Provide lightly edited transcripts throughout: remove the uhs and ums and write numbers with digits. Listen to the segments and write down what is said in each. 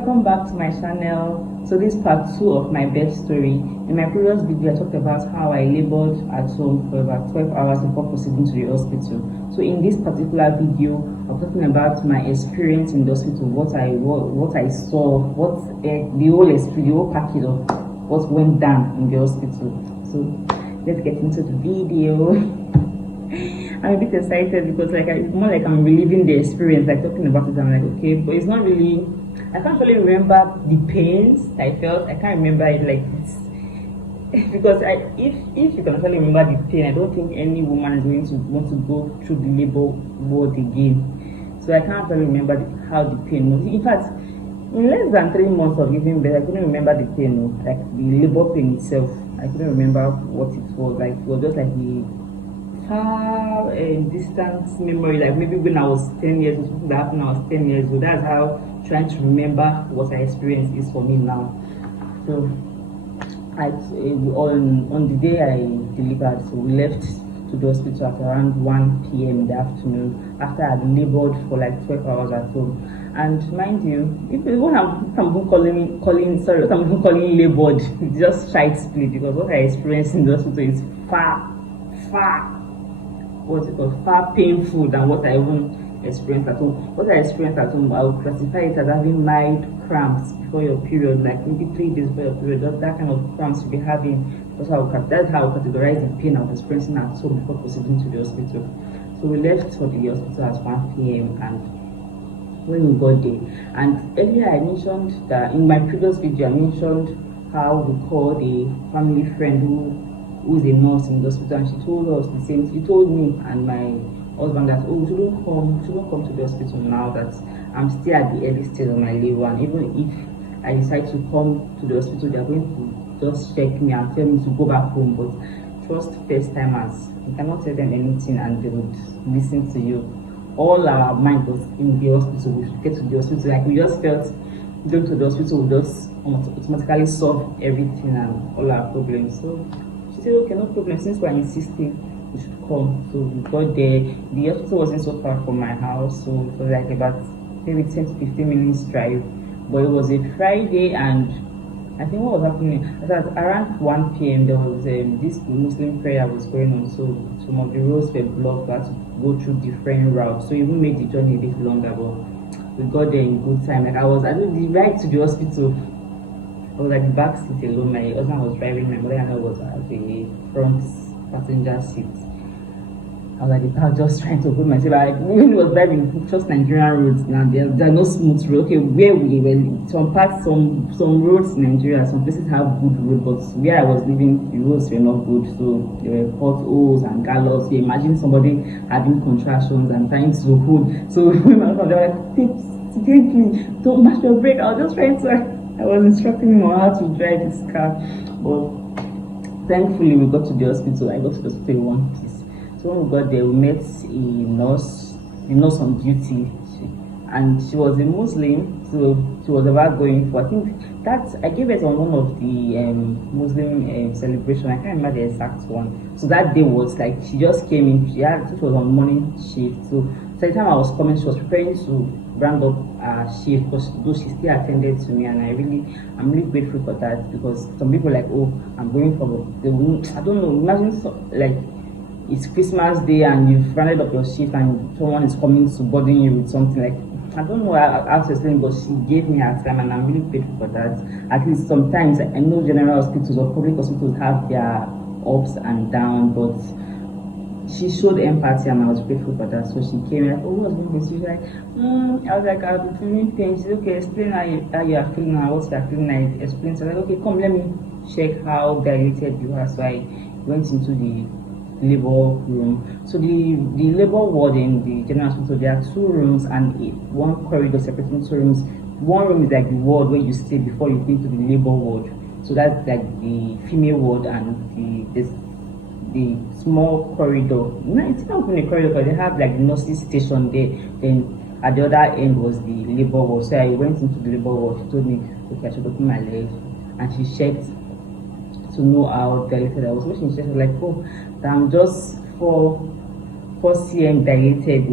welcome back to my channel. So this is part 2 of my birth story. In my previous video I talked about how I labored at home for about 12 hours before proceeding to the hospital. So in this particular video I'm talking about my experience in the hospital, what I saw, the whole package of what went down in the hospital. So let's get into the video. I'm a bit excited because it's more like I'm reliving the experience, like talking about it. I'm like, okay, but it's not really, I can't really remember the pains I felt. I can't remember it like this. Because if you can actually remember the pain, I don't think any woman is going to want to go through the labor ward again. So I can't really remember how the pain was. In fact, in less than 3 months of giving birth, I couldn't remember the pain, like the labor pain itself. I couldn't remember what it was like. It was just like the far distance memory, like maybe when I was 10 years old, something that happened when I was 10 years old. That's how trying to remember what I experienced is for me now. So on the day I delivered, so we left to the hospital at around 1 p.m. in the afternoon after I had labored for like 12 hours at home. And mind you, what I'm calling labored, just try to split, because what I experienced in the hospital is far painful than what I even experienced at home. What I experienced at home, I would classify it as having mild cramps before your period, like maybe 3 days before your period. That kind of cramps you'll be having. That's how I categorize the pain I was experiencing at home before proceeding to the hospital. So we left for the hospital at 1 p.m. and when we got there, and earlier I mentioned that in my previous video I mentioned how we called a family friend who is a nurse in the hospital, and she told us the same. She told me and my husband that, oh, we shouldn't come to the hospital now that I'm still at the early stage of my labor, and even if I decide to come to the hospital, they're going to just check me and tell me to go back home. But trust first timers, you cannot tell them anything and they would listen to you. All our mind was in the hospital. We should get to the hospital. Like we just felt going to the hospital would just automatically solve everything and all our problems. So she said, okay, no problem, since we're insisting, we should come. So we got there. The hospital wasn't so far from my house, so it was like about maybe 10 to 15 minutes drive. But it was a Friday, and I think what was happening at around 1 p.m. there was this Muslim prayer was going on, so some of the roads were blocked. We had to go through different routes, so it even made the journey a bit longer. But we got there in good time. Like I did the ride to the hospital. I was at the back seat alone. My husband was driving. My mother and I was at the front passenger seat. I was at the back just trying to put myself. When I was driving, just Nigerian roads now. There are no smooth roads. Okay, where we were, some roads in Nigeria, some places have good roads, but where I was living, the roads were not good. So there were potholes and gallops. You imagine somebody having contractions and trying to hold. So when I was there, gently, don't mash your brake. I was just trying to. I was instructing him on how to drive this car, but thankfully we got to the hospital. I got to the hospital in one piece. So when we got there, we met a nurse on duty, and she was a Muslim, so she was about going for, I think that I gave it on one of the Muslim celebration. I can't remember the exact one. So that day was like she just came in. She was on morning shift. So by the time I was coming, she was preparing to round up shift, because though she still attended to me, and I'm really grateful for that, because some people like, oh, I'm going for I don't know, imagine it's Christmas Day and you've rounded up your shift and someone is coming to burden you with something. Like, I don't know how to explain, but she gave me her time and I'm really grateful for that. At least sometimes I know general hospitals or public hospitals have their ups and downs, but she showed empathy and I was grateful for that. So she came like, oh, what's wrong with you? She's like, I was like, I'll be feeling pain. She said, okay, explain how you are feeling and what you are feeling. I explained. So I was like, okay, come, let me check how dilated you are. So I went into the labor room. So the labor ward in the general hospital, there are 2 rooms and one corridor separating 2 rooms. One room is like the ward where you stay before you go into the labor ward. So that's like the female ward, and the small corridor. No, it's not even a corridor, because they have like the nurses station there. Then at the other end was the labor ward. So I went into the labor ward. She told me, okay, I should open my leg, and she checked to know how dilated I was. So she was like, oh, I'm just 4 cm dilated.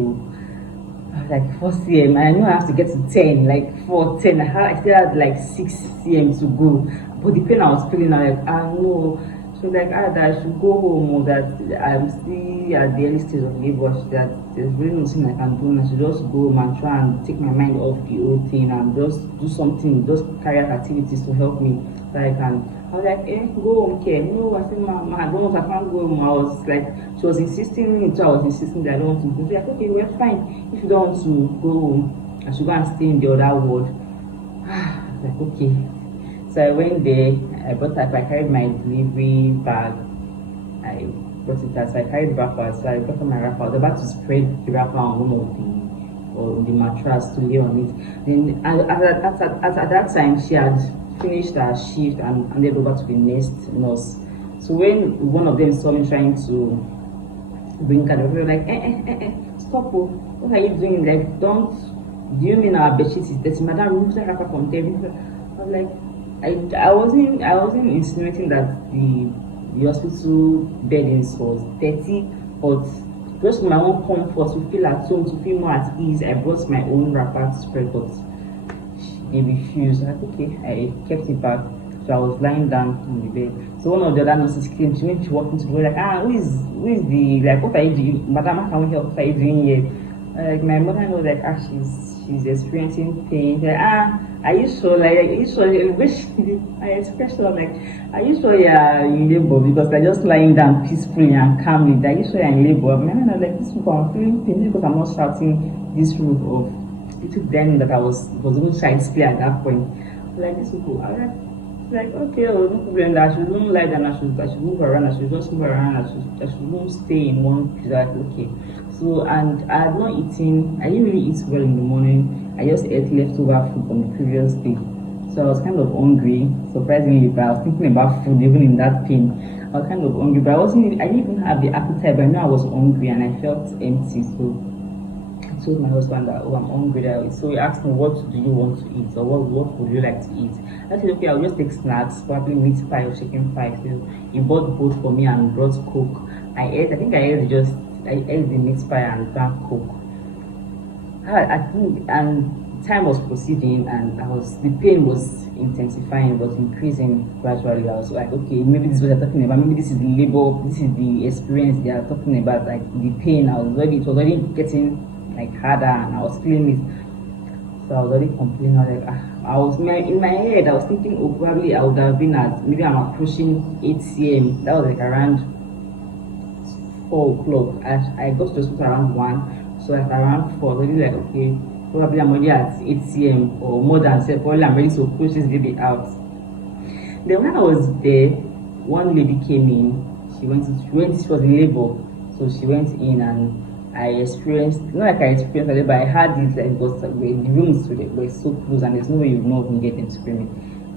like 4 cm, and I know I have to get to 10, like 4, 10. I still had like 6 cm to go. But the pain I was feeling, I'm like, no. So like, that I should go home, or that I'm still at the early stage of labor, that there's really nothing I can do. And I should just go home and try and take my mind off the whole thing and just do something, just carry out activities to help me so I can. I was like, go home, care. No, I said, Mama, I don't want, I can't go home. I was like, she was insisting me, so I was insisting that I don't want to go. She's like, okay, we're fine. If you don't want to go home, I should go and stay in the other ward. I was like, okay. So I went there, I carried my delivery bag. I brought it out, so I carried the wrapper, so I got on my wrapper. I was about to spread the wrapper on one of the mattress to lay on it. Then at that time, she had finished her shift and handed over to the next nurse. So when one of them saw me trying to bring her, they were like, stop, what are you doing? Like, do you mean our bedsheet is dirty? Madam, remove the wrapper from there. I was like, I wasn't insinuating that the hospital beddings was dirty, but just for my own comfort, to feel at home, to feel more at ease, I brought my own wrapper to spread, but they refused. Like, okay, I kept it back. So I was lying down on the bed. So one of the other nurses came. She walked into the room like, who is the, like, what are you doing, madam? How can we help? What are you doing here? Like, my mother was like, she's experiencing pain. Like, are you sure? Like, are you sure? My expression was like, are you sure you're in labor? Because they're just lying down peacefully and calmly. Are you sure you're in labor? My mother was like, this people, I'm feeling pain because I'm not shouting this roof off. It took them that I was even trying to clear at that point. Like, these people, like, okay, no problem. I shouldn't lie down. I should move around. I should just move around. I shouldn't stay in one place. Like, okay. So, and I had not eaten. I didn't really eat well in the morning. I just ate leftover food from the previous day. So I was kind of hungry, surprisingly, but I was thinking about food even in that pain. I was kind of hungry, but I didn't even have the appetite, but I know I was hungry and I felt empty. So I told my husband that, I'm hungry. So he asked me, what do you want to eat, or what would you like to eat? I said, okay, I'll just take snacks, probably meat pie or chicken pie. So he bought both for me and brought Coke. I ate the meat pie and drank Coke. I think, and time was proceeding, and the pain was intensifying, was increasing gradually. I was like, okay, maybe this is what they're talking about. Maybe this is the labor, this is the experience they are talking about, like the pain. It was already getting like harder, and I was feeling it. So I was already complaining. I was like, in my head, I was thinking, oh, probably I would have been maybe I'm approaching 8 cm. That was like around 4 o'clock. I got to the hospital around 1. So at around 4, already like, okay, probably I'm already at 8 cm or more than 7. Probably I'm ready to push this baby out. Then when I was there, one lady came in. She was in labor. So she went in, and I experienced, not like I experienced labor, but I had it like, because the rooms were so close and there's no way you would not even get them screaming.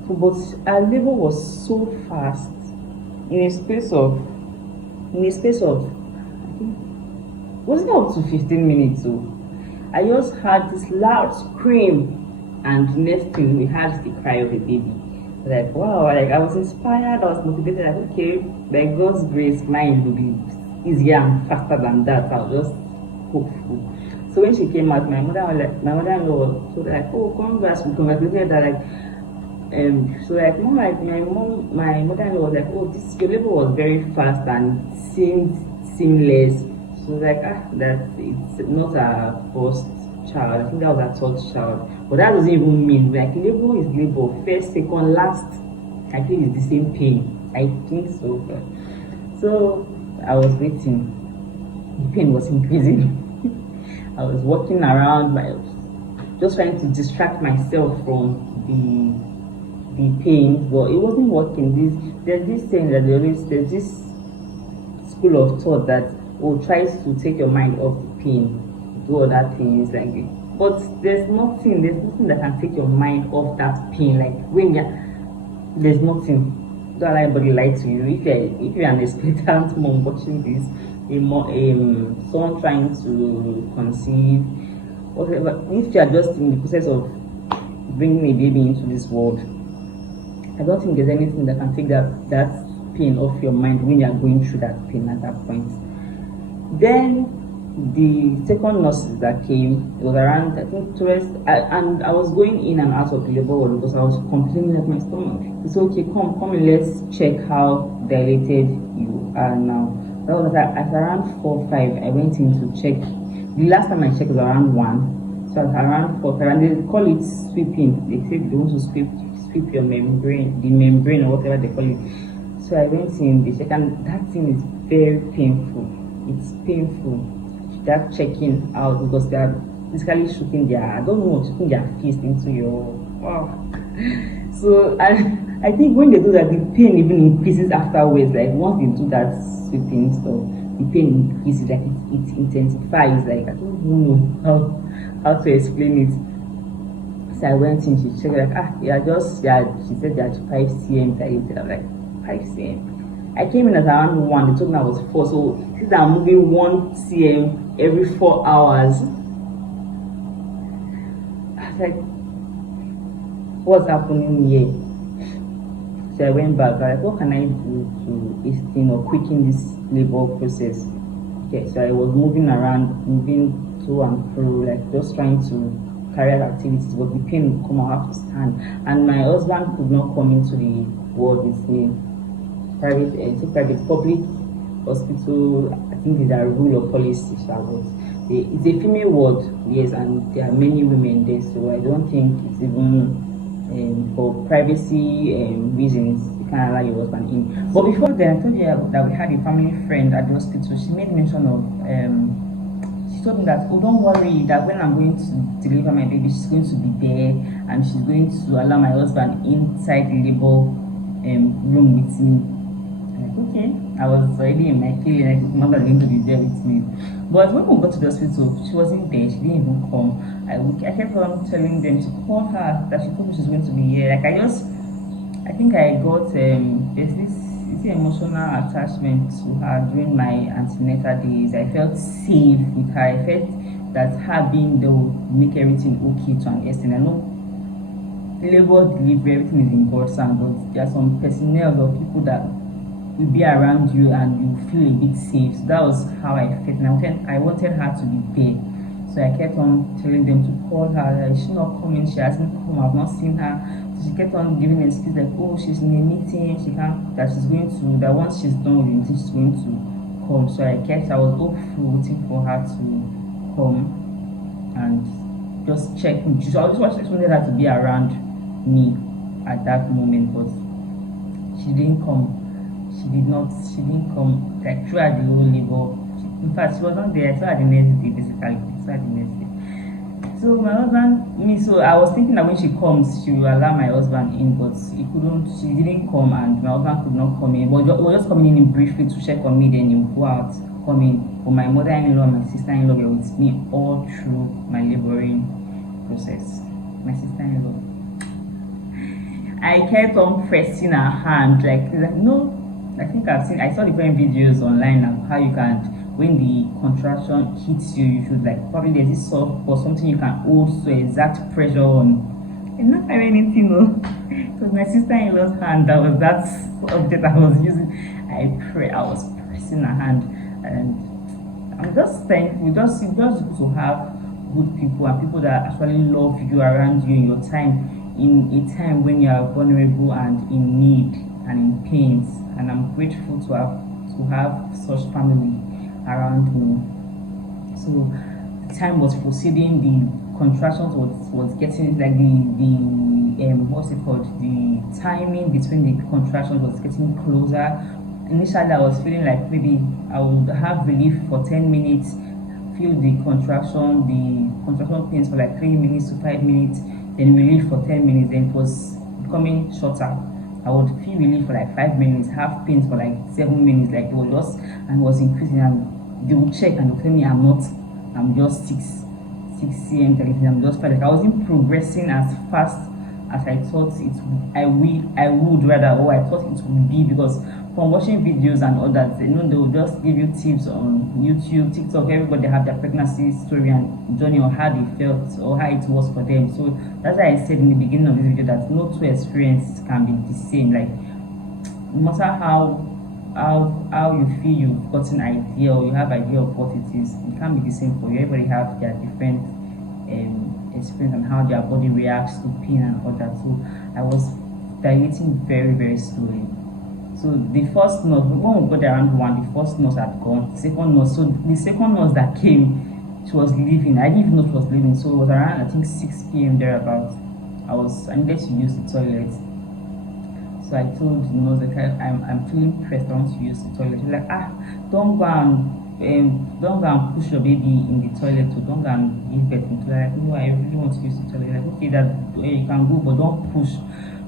So, but our labor was so fast. In a space of wasn't up to 15 minutes. So I just had this loud scream, and the next thing we had the cry of a baby. Like, wow, like I was inspired, I was motivated, like, okay, by God's grace, mine will be easier and faster than that. I was just hopeful. So when she came out, my mother-in-law was so like, oh, congrats, we congratulated her, like, so like my mother-in-law was like, oh, your labor was very fast and seemed seamless. So like, that it's not a first child. I think that was a third child. But that doesn't even mean, like, labor is labor. First, second, last, I think it's the same pain. I think so. So I was waiting. The pain was increasing. I was walking around, just trying to distract myself from the pain, but it wasn't working. There's this saying that there's this school of thought that tries to take your mind off the pain, do other things like it. But there's nothing that can take your mind off that pain. Like when there's nothing. Don't let anybody lie to you. If you're an expectant mom watching this, someone trying to conceive, whatever, if you are just in the process of bringing a baby into this world, I don't think there's anything that can take that pain off your mind when you are going through that pain at that point. Then The second nurse that came, it was around, I think, towards, and I was going in and out of the labor ward because I was complaining at my stomach. It's okay, come and let's check how dilated you are now. That was at around 4 5. I went in to check. The last time I checked was around 1. So at around 4 5, and they call it sweeping. They say they want to sweep your membrane, the membrane or whatever they call it. So I went in, they check, and that thing is very painful. It's painful. That checking out because they are basically shooting their, I don't know, shooting their fist into your, oh. So I think when they do that, the pain even increases afterwards. Like once they do that sweeping stuff, the pain increases, like it intensifies. Like I don't know how to explain it. So I went in, she checked, like, she said that 5 cm dilated. I'm like, 5 cm. I came in at around 1, they told me I was 4, so since I'm moving 1 cm every 4 hours, I was like, what's happening here? So I went back, like, what can I do to hasten or quicken this labor process? Okay, so I was moving around, moving to and fro, like just trying to carry out activities, but the pain would come, I have to stand. And my husband could not come into the ward with me. Private public hospital, I think is a rule or policy. It's a female ward, yes, and there are many women there, so I don't think it's even for privacy reasons you can't allow your husband in. But before then, I told you that we had a family friend at the hospital. She made mention of she told me that, oh, don't worry, that when I'm going to deliver my baby, she's going to be there and she's going to allow my husband inside the labor room with me. Okay, I was already in my clinic, like mother going to be there with me. But when we got to the hospital, she wasn't there, she didn't even come. I kept on telling them to call her, that she told me she's going to be here. Like I think I got there's this emotional attachment to her during my antenatal days. I felt safe with her. I felt that her being there would make everything okay to an extent. I know labor, delivery, everything is in God's hand, but there are some personnel or people that will be around you and you feel a bit safe. So that was how I felt, and I wanted her to be there. So I kept on telling them to call her. She's not coming, she hasn't come, I've not seen her. So she kept on giving excuses like, oh, she's in a meeting, she can't, that she's going to, that once she's done with the meeting, she's going to come. So I was hopeful, waiting for her to come and just check. So I just wanted her to be around me at that moment, but she didn't come. She didn't come, like throughout the whole labor. In fact, she was not there. I saw her the next day, basically. So my husband, so I was thinking that when she comes, she will allow my husband in, but she didn't come, and my husband could not come in. But he was just coming in briefly to check on me, then he would go out, come in. But my mother-in-law and my sister-in-law were with me all through my laboring process. My sister-in-law, I kept on pressing her hand, like no. I think I saw different videos online of how you can, when the contraction hits you, you should, like, probably there's this soft or something you can hold so exact pressure on. I'm not carrying anything, no. It was my sister-in-law's hand that was that object I was using. I was pressing her hand, and I'm just thankful. It's just good to have good people and people that actually love you around you in your time, in a time when you are vulnerable and in need and in pains. And I'm grateful to have such family around me. So the time was proceeding, the contractions was getting, like the what's it called, the timing between the contractions was getting closer. Initially I was feeling like maybe I would have relief for 10 minutes, feel the contraction pains for like 3 minutes to 5 minutes, then relief for 10 minutes, then it was becoming shorter. I would feel relief for like 5 minutes, have pains for like 7 minutes, like it was just, and was increasing, and they would check and they'll tell me I'm just 6 cm, I'm just fine. Like I wasn't progressing as fast as I thought I would rather, or I thought it would be, because from watching videos and all that, they will just give you tips on YouTube, TikTok. Everybody have their pregnancy story and journey, or how they felt or how it was for them. So that's why I said in the beginning of this video that no two experiences can be the same. Like no matter how how you feel you've gotten idea or you have idea of what it is. It can't be the same for you. Everybody have their different experience and how their body reacts to pain and all that. So I was dilating very, very slowly. So the first nurse, when we got around one, the first nurse had gone. The second nurse, so the second nurse that came, she was leaving. I didn't even know she was leaving. So it was around I think 6 p.m. thereabout. I needed to use the toilet. So I told the nurse like I'm feeling pressed, I want to use the toilet. She's like, don't go don't go and push your baby in the toilet, so don't go and give birth into like, no, I really want to use the toilet. Like, okay, that you can go, but don't push.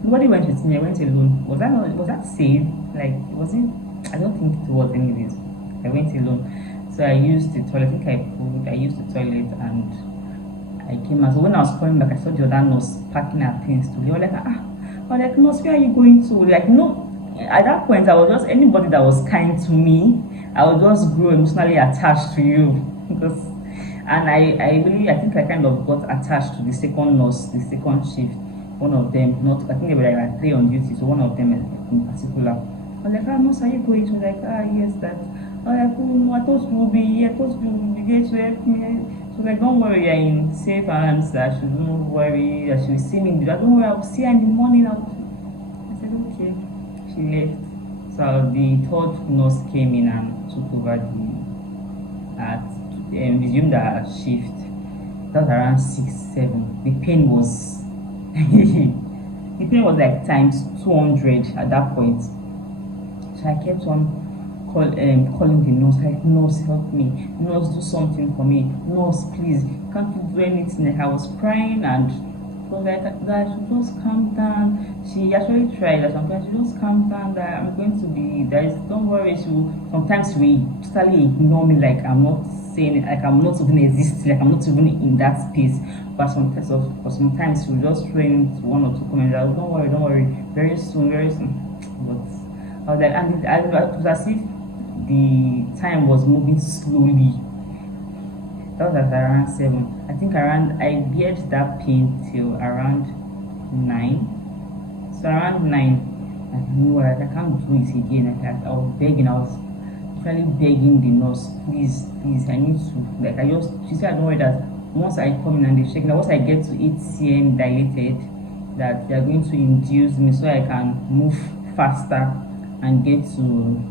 Nobody went with me, I went alone. Was that safe? Like, was it? I don't think it was anyways. I went alone. So I used the toilet. I used the toilet and I came out. So when I was coming back, I saw the other nurse packing her things too. They were like, I was like, nurse, where are you going to? Like, no. At that point, I was just anybody that was kind to me, I would just grow emotionally attached to you because, and I really, I think I kind of got attached to the second nurse, the second shift. One of them, not I think they were like 3 on duty, so one of them in particular. I was like, nurse, are you going? She was like, yes, that. I was like, oh, no, I thought you would be here. I thought you would be here to help me. So like, don't worry, you're in safe hands. That she don't worry. That she will see me. Don't worry, I'll see her in the morning. I said, okay. She left. So the third nurse came in and took over resumed her shift. That was around 6, 7. The pain was the pain was like times 200 at that point. So I kept on calling the nurse, like, nurse, help me, nurse, do something for me, nurse, please, can't you do anything? Like, I was crying and she was like, guys, just calm down. She actually tried that sometimes, just calm down, that I'm going to be, don't worry. Sometimes she will totally ignore me, like I'm not saying it, like I'm not even existing, like I'm not even in that space. But sometimes she will just throw in 1 or 2 comments, like, don't worry, very soon. But I was like, and it was as if the time was moving slowly. That was at around 7. I think I beared that pain till around 9. So around 9, I knew I can't do it again. I was begging, I was actually begging the nurse, please, I need to, like, she said, don't worry, that once I come in and they check, that once I get to 8 cm dilated, that they are going to induce me so I can move faster and get to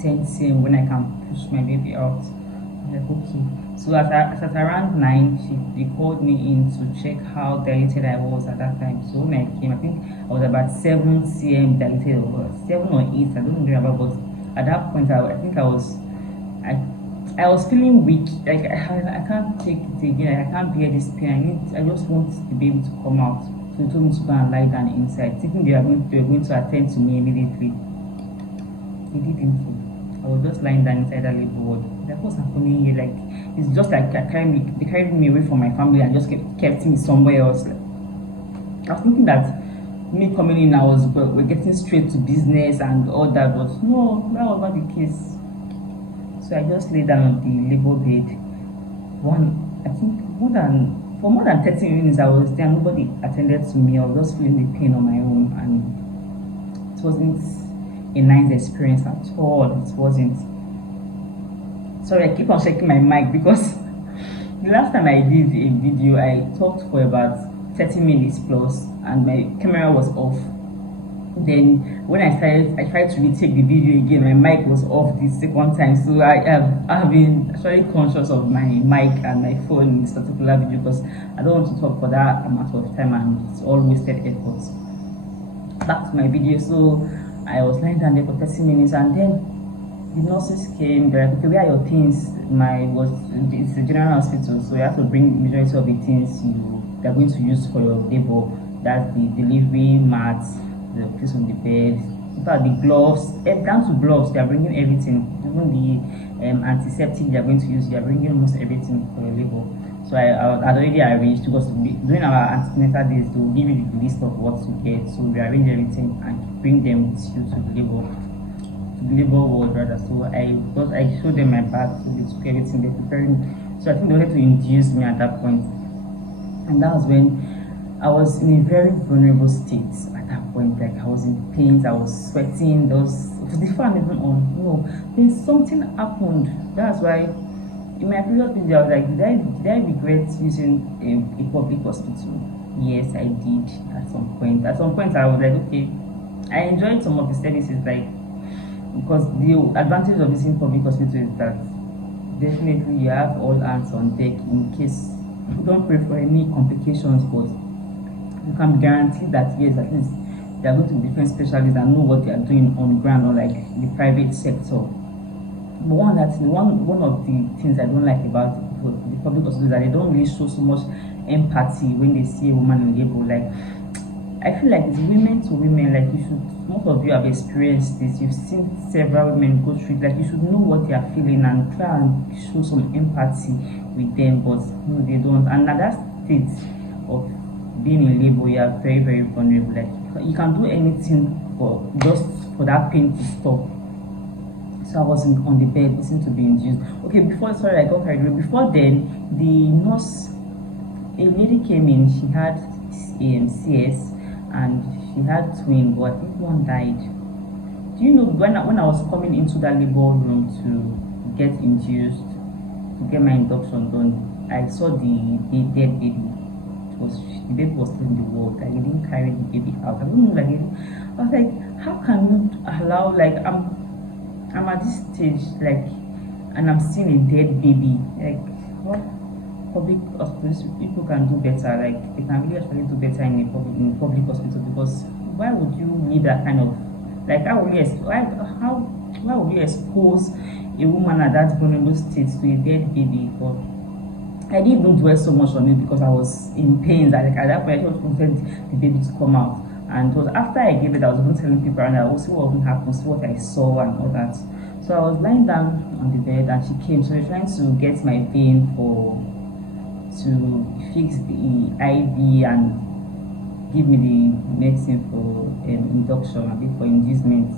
10 cm when I can push my baby out. I'm like, okay. So at around 9, they called me in to check how dilated I was at that time. So when I came, I think I was about 7 cm dilated, or 7 or 8, I don't remember, but at that point I think I was feeling weak, like I can't take it again, I can't bear this pain, I just want the baby to come out. So they told me to go and lie down inside, thinking they were going to attend to me immediately. They didn't. I was just lying down inside that labor ward. Like, what's happening here? Like, it's just like they carried me away from my family and just kept me somewhere else. Like, I was thinking that me coming in, we're getting straight to business and all that, but no, that was not the case. So I just lay down on the labor bed. I think for more than 30 minutes I was there. Nobody attended to me. I was just feeling the pain on my own, and it wasn't a nice experience at all. It wasn't. Sorry, I keep on checking my mic because the last time I did a video, I talked for about 30 minutes plus and my camera was off. Then when I tried to retake the video again, my mic was off the second time. So I've been actually conscious of my mic and my phone in this particular video because I don't want to talk for that amount of time and it's all wasted efforts. Back to my video. So I was lying down there for 30 minutes and then the nurses came. They're like, okay, where are your things? It's a general hospital, so you have to bring majority of the things they're going to use for your labor. That's the delivery mats, the place on the bed, in fact the gloves, down to gloves. They are bringing everything, even the antiseptic they are going to use. They are bringing almost everything for your labor. So I had already arranged, because during our antenatal days they will give you the list of what to get. So we arrange everything and bring them with you to the labor ward rather. So I showed them my bag, so they took everything, they prepared me. So I think they wanted to induce me at that point, and that was when I was in a very vulnerable state at that point. Like I was in pains, I was sweating. There was before I'm even on. No, then something happened. That's why in my previous video I was like, did I regret using a public hospital? Yes, I did at some point. At some point I was like, okay, I enjoyed some of the services, like, because the advantage of using public hospital is that definitely you have all hands on deck in case you don't pray for any complications, but you can be guaranteed that yes, at least they are going to be different specialists and know what they are doing on ground, or like the private sector. But one of the things I don't like about the public hospitals is that they don't really show so much empathy when they see a woman in labor. Like I feel like it's women to women. Like you should, most of you have experienced this. You've seen several women go through it. Like you should know what they are feeling and try and show some empathy with them. But no, they don't. And at that state of being in labor, you are very, very vulnerable. Like you can do anything for just for that pain to stop. So I was on the bed listening to be induced. Okay, sorry, I got carried away. Before then, the nurse, a lady came in. She had CS and she had twin, but I think one died. Do you know when I was coming into that labor room to get induced, to get my induction done, I saw the dead baby. The baby was still in the world. Like, they didn't carry the baby out. I don't know, like, I was like, how can you allow, like, I'm at this stage, like, and I'm seeing a dead baby. Like, what public hospitals people can do better? Like, they can really actually do better in a public hospital, because why would you need that kind of, like, why would you expose a woman at that vulnerable state to a dead baby? But I didn't even dwell so much on it because I was in pain. Like at that point, I just wanted the baby to come out. And it was after I gave it, I was even telling people around, I will see what will happen, see what I saw and all that. So I was lying down on the bed and she came. So we were trying to get my vein to fix the IV and give me the medicine for induction, a bit for inducement.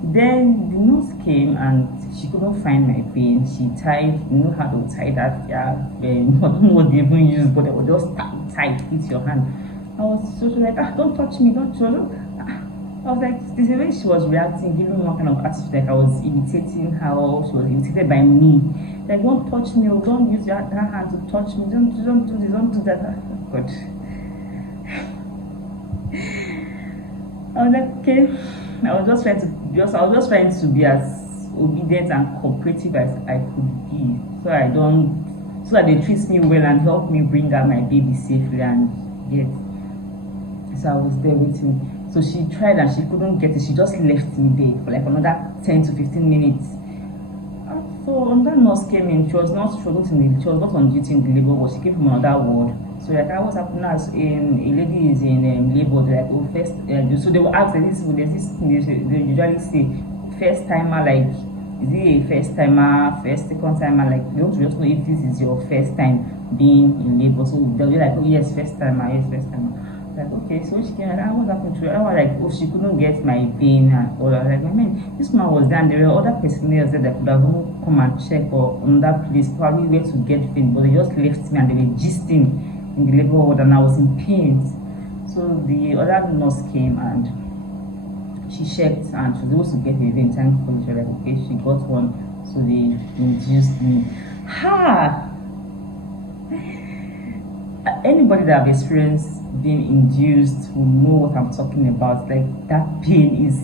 Then the nurse came and she couldn't find my vein. She tied, you know how to tie that, I don't know what they even use, but they would just tight, hit your hand. I was so like, don't touch me, don't touch me. I was like, this is the way she was reacting, giving me one kind of attitude, like I was imitating her, she was imitated by me. Like, don't touch me, or don't use that hand to touch me, don't do this, don't do that. Oh, God. I was like, okay. I was just trying to be as obedient and cooperative as I could be, so that they treat me well and help me bring out my baby safely and get. So I was there waiting. So she tried and she couldn't get it. She just left me there for like another 10 to 15 minutes. So another nurse came in. She was not on duty in the labor ward. She came from another ward. So like, I was happening as a lady is in labor. They're like, oh, first. So they will ask, there's this thing they usually say, first timer, like, is it a first timer, second timer? Like, they don't just know if this is your first time being in labor. So they'll be like, oh yes, first timer, yes, first timer. Like, okay, so she came and I was happening to her. I was like, oh, she couldn't get my vein and all that. Like, I mean, this man was there and there were other personnel that could have come and check or on that place, probably where to get vein, but they just left me and they were gisting in the labor ward and I was in pain. So the other nurse came and she checked and she was supposed to get a vein. Thankfully, she was like, okay, she got one. So they induced me. Anybody that have experienced being induced will know what I'm talking about. Like, that pain is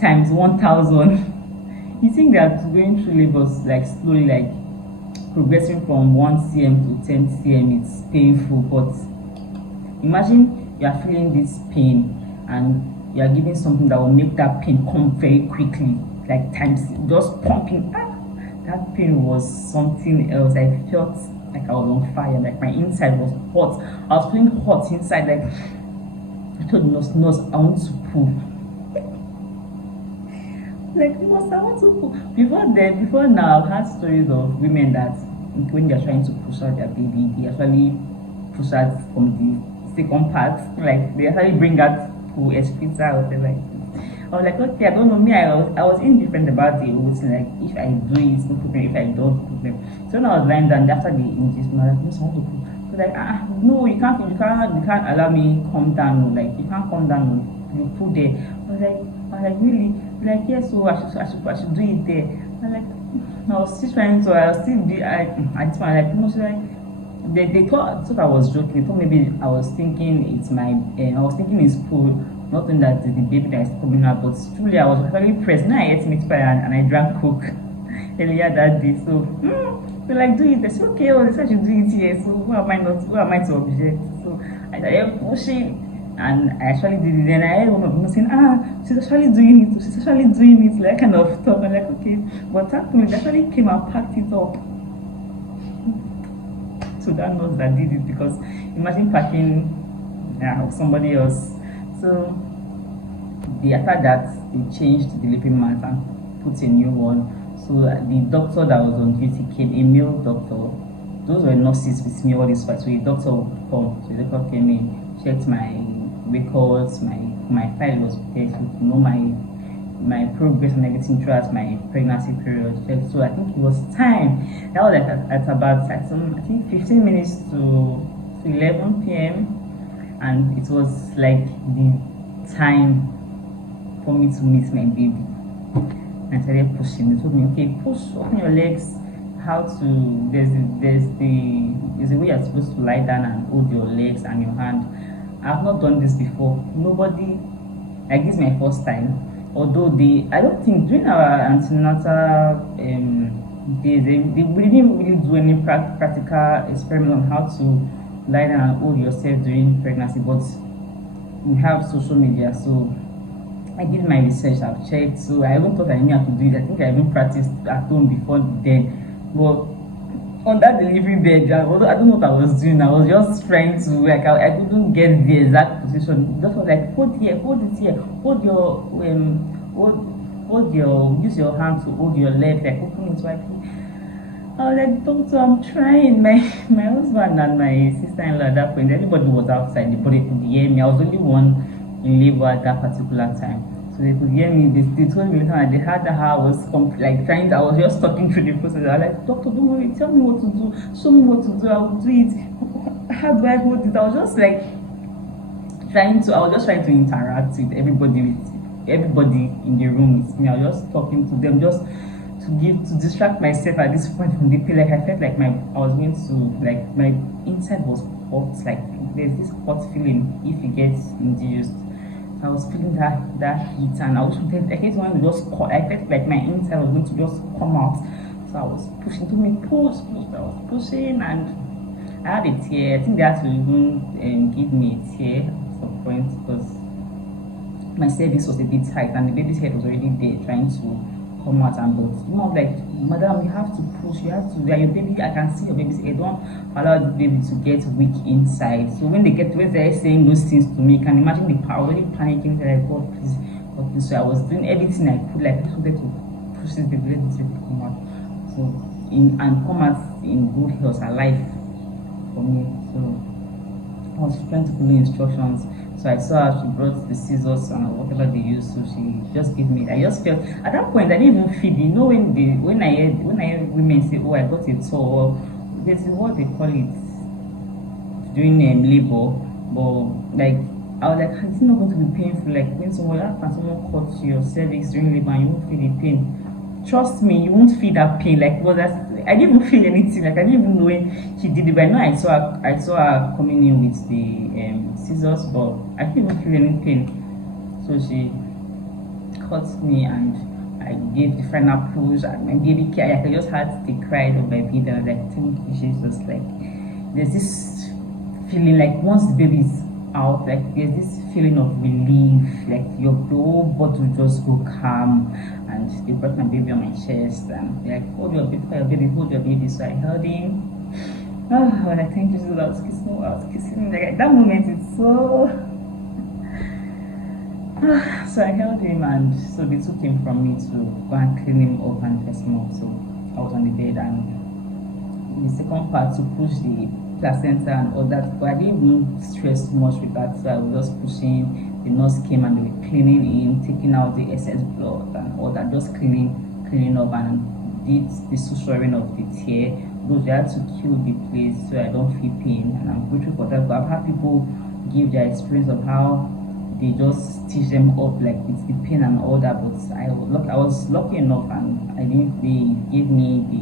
times 1,000. You think that going through labors, like, slowly, like progressing from 1 cm to 10 cm, it's painful, but imagine you are feeling this pain and you are giving something that will make that pain come very quickly, like times just pumping. That pain was something else. I felt like I was on fire, like my inside was hot. I was feeling hot inside. Like, I told the nurse, I want to poo. Like, nurse, I want to poo. Before now, I've had stories of women that when they're trying to push out their baby, they actually push out from the second part. Like, they actually bring out poo, excrete out. They're like, I was like, okay, I don't know, me, I was indifferent about the whole thing. Like, if I do it, no problem. If I don't, problem. So when I was lying down after the injection, I was like, I want to poo. So Like, no, you can't allow me calm down. No. Like, you can't calm down. No. You put there. I was like, really? Like, yes, so I should do it there. I'm like, I was still trying to, I was still be, I just want like, no, so like, they thought I was joking. They thought maybe I was thinking it's my, I was thinking it's cool, not knowing that the baby that is coming out. But truly, I was very pressed. Now I ate meat pie and I drank coke earlier that day. So, they like, do it. They said, okay, well, they said you do it here. So who am I not? Who am I to object? So I started pushing. And I actually did it. Then I heard one of them saying, she's actually doing it. She's actually doing it. Like, kind of thought. I'm like, okay. But thankfully, they actually came and packed it up. So that nurse that did it, because imagine packing of somebody else. So after that, they changed the delivery mat and put a new one. So the doctor that was on duty came, a male doctor. Those were nurses with me all this while. So a doctor would come. So the doctor came in, checked my records, my file was prepared to know my progress and everything throughout my pregnancy period. So I think it was time. That was like at about I think 15 minutes to 11 p.m. and it was like the time for me to meet my baby. I started pushing. They told me, okay, push, open your legs. How to there's a way you're supposed to lie down and hold your legs and your hand. I've not done this before. Nobody, like this is my first time. Although I don't think during our antenatal days, they didn't really do any practical experiment on how to lie down and hold yourself during pregnancy. But we have social media, so I did my research. I've checked. So I even thought I knew how to do it. I think I even practiced at home before then. But on that delivery bed, I don't know what I was doing. I was just trying to, like, I couldn't get the exact position. Just was like, hold it here, hold your, use your hand to hold your leg, like open it widely. I was like, doctor, I'm trying. My husband and my sister-in-law at that point, everybody was outside, but they could hear me. I was the only one in labor at that particular time. So they could hear me. They told me that they had how I was like trying. I was just talking through the process. I was like, doctor, don't worry. Tell me what to do. Show me what to do. I will do it. How do I hold it? I was just like trying to interact with everybody in the room with me. I was just talking to them, just to distract myself at this point from the pain. Like I felt like I was going to, like, my inside was hot. Like there's this hot feeling if it gets induced. I was feeling that heat, and I was wanted. I just wanted to just. I felt like my inside was going to just come out. So I was pushing. To me, push. I was pushing, and I had a tear. I think they had to even give me a tear at some point because my cervix was a bit tight, and the baby's head was already there, trying to come out. And but like, madam, you have to push. You have to. Your baby. I can see your baby's head. Don't allow the baby to get weak inside. So when they're saying those things to me, you can imagine I was already panicking. Like, God, please. So I was doing everything I could. Like, I just wanted to push this baby, let this baby come out. So come out in good health, alive for me. So I was trying to follow instructions. So I saw her, she brought the scissors and whatever they used. So she just gave me. I just felt at that point I didn't even feel. You know, when I heard women say, "Oh, I got a tour," this is what they call it during labor. But like I was like, it's not going to be painful. Like when someone cuts your cervix during labor and you won't feel the pain. Trust me, you won't feel that pain. Like I didn't even feel anything. Like I didn't even know when she did it. But I know I saw her coming in with the scissors, but I didn't even feel any pain. So she cut me and I gave the final push, and my baby cried. I just had the cry of my baby. And I was like, thank you, Jesus. Like there's this feeling like once the baby's out, like there's this feeling of relief, like your whole body will just go calm. And they brought my baby on my chest and they're like, hold your baby. So I held him. Oh, and I thank you, Jesus. I was kissing him. Like at that moment, it's so. So I held him, and so they took him from me to go and clean him up and dress him up. So I was on the bed, and the second part to push the placenta and all that, but I didn't even stress too much with that. So I was just pushing. The nurse came and they were cleaning in, taking out the excess blood and all that, just cleaning up, and did the suturing of the tear those they had to kill the place so I don't feel pain, and I'm grateful for that. But I've had people give their experience of how they just stitch them up like with the pain and all that. But I was lucky enough, and I didn't. They gave me the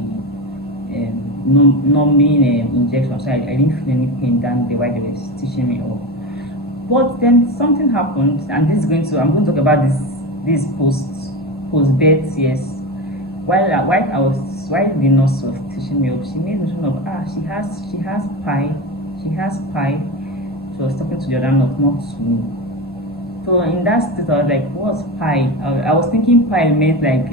numbing injection, so I didn't feel any pain than the while they were stitching me up. But then something happened, and this is going to I'm going to talk about this post birth, yes. While the nurse was teaching me up, she made mention of she has pie, she was talking to the other nurse, not to me. So in that state I was like, what's pie? I was thinking pie meant like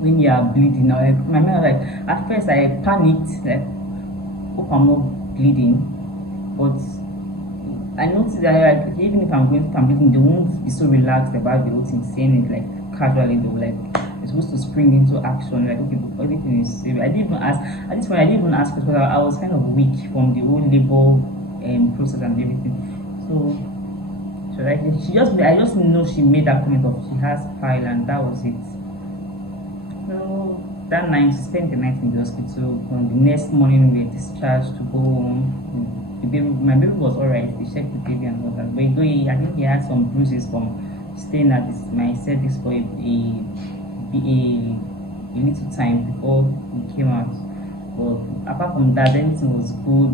when you are bleeding. Now like, my mind was like, at first I panicked, like hope I'm not bleeding, but I noticed that like even if I'm bleeding, they won't be so relaxed about the whole thing, saying it like casually. They were like, it's supposed to spring into action, like okay, everything is safe. I didn't even ask at this point. I didn't even ask because I was kind of weak from the whole labor process and everything. So like I just know she made that comment of she has pile, and that was it. So that night, she spent the night in the hospital. On the next morning, we were discharged to go home. My baby was alright. They checked the baby and all that. But though I think he had some bruises from staying at my service for a little time before he came out. But apart from that, everything was good.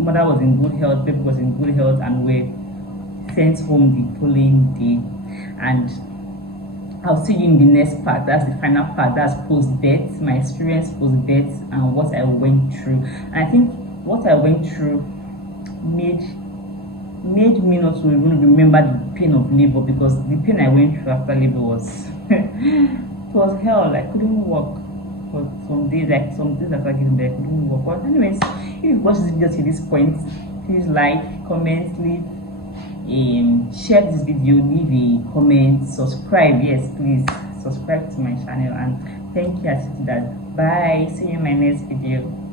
Mother was in good health. Baby was in good health, and we sent home the following day. And I'll see you in the next part. That's the final part. That's post-birth, my experience post-birth, and what I went through. And I think what I went through made me not to even remember the pain of labor, because the pain I went through after labor was it was hell. I couldn't walk for some days after giving birth, I couldn't walk. But anyways, if you watch this video to this point, please like, comment, share this video, leave a comment, subscribe. Yes, please subscribe to my channel, and thank you. I see that. Bye. See you in my next video.